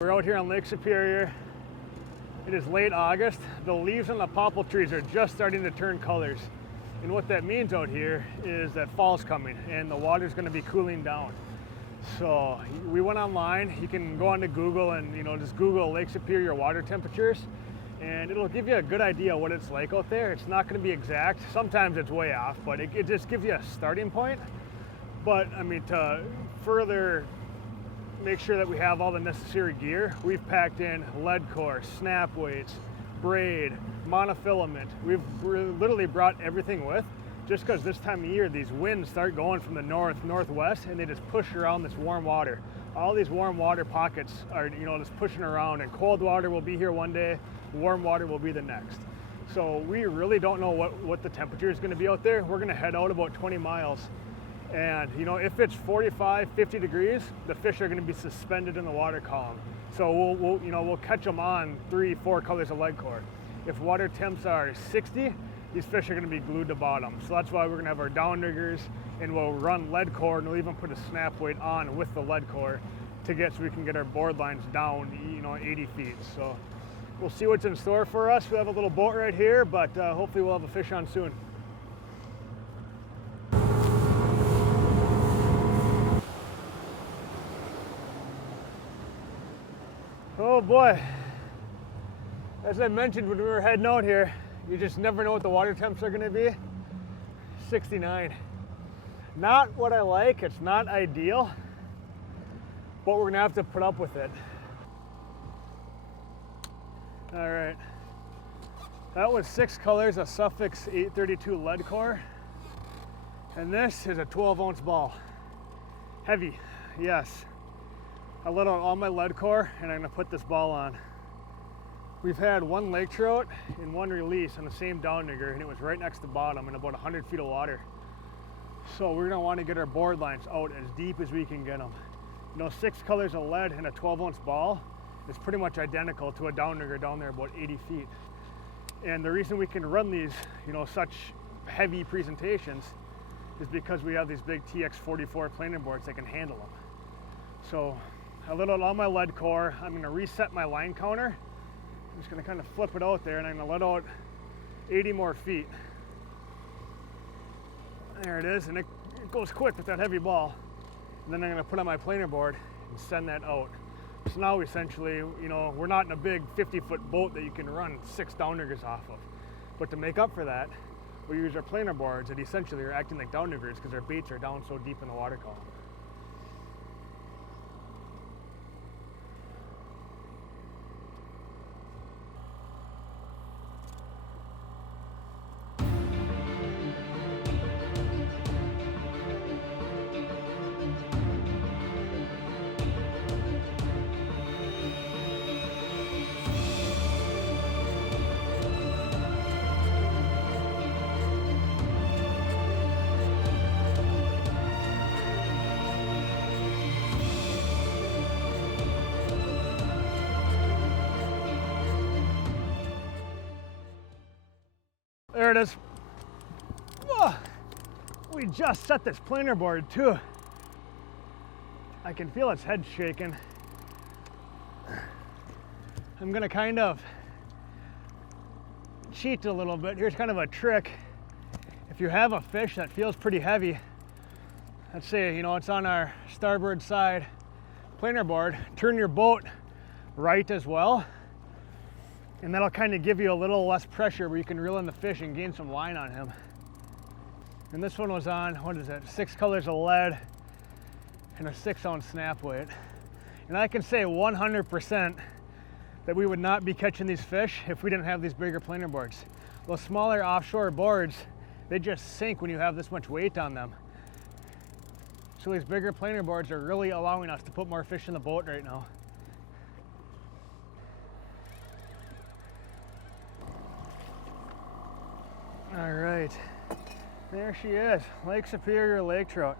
We're out here on Lake Superior. It is late August. The leaves on the popple trees are just starting to turn colors. And what that means out here is that fall's coming and the water's going to be cooling down. So we went online. You can go onto Google and just Google Lake Superior water temperatures, and it'll give you a good idea what it's like out there. It's not going to be exact. Sometimes it's way off, but it just gives you a starting point. But I mean, to further make sure that we have all the necessary gear, we've packed in leadcore, snap weights, braid, monofilament. We've literally brought everything with, just because this time of year these winds start going from the northwest and they just push around this warm water. All these warm water pockets are just pushing around, and cold water will be here one day, warm water will be the next. So we really don't know what the temperature is going to be out there. We're going to head out about 20 miles. And if it's 45, 50 degrees, the fish are going to be suspended in the water column. So we'll catch them on 3-4 colors of leadcore. If water temps are 60, these fish are going to be glued to bottom. So that's why we're going to have our downriggers, and we'll run leadcore, and we'll even put a snap weight on with the leadcore so we can get our board lines down 80 feet. So we'll see what's in store for us. We have a little boat right here, but hopefully we'll have a fish on soon. Oh boy, as I mentioned when we were heading out here, you just never know what the water temps are going to be. 69. Not what I like, it's not ideal, but we're going to have to put up with it. All right, that was 6 colors of Suffix 832 leadcore, and this is a 12-ounce ball. Heavy, yes. I let out all my leadcore, and I'm going to put this ball on. We've had one lake trout in one release on the same downrigger, and it was right next to the bottom in about 100 feet of water. So we're going to want to get our board lines out as deep as we can get them. 6 colors of lead in a 12-ounce ball is pretty much identical to a downrigger down there about 80 feet. And the reason we can run these, such heavy presentations is because we have these big TX44 planer boards that can handle them. So I let out all my leadcore. I'm going to reset my line counter. I'm just going to kind of flip it out there, and I'm going to let out 80 more feet. There it is, and it goes quick with that heavy ball. And then I'm going to put on my planer board and send that out. So now essentially, we're not in a big 50-foot boat that you can run 6 downriggers off of. But to make up for that, we use our planer boards that essentially are acting like downriggers because our baits are down so deep in the water column. There it is. Oh, we just set this planer board too. I can feel its head shaking. I'm gonna kind of cheat a little bit. Here's kind of a trick. If you have a fish that feels pretty heavy, let's say it's on our starboard side planer board, turn your boat right as well. And that'll kind of give you a little less pressure where you can reel in the fish and gain some line on him. And this one was on, 6 colors of lead and a 6-ounce snap weight. And I can say 100% that we would not be catching these fish if we didn't have these bigger planer boards. Those smaller offshore boards, they just sink when you have this much weight on them. So these bigger planer boards are really allowing us to put more fish in the boat right now. All right, there she is, Lake Superior lake trout.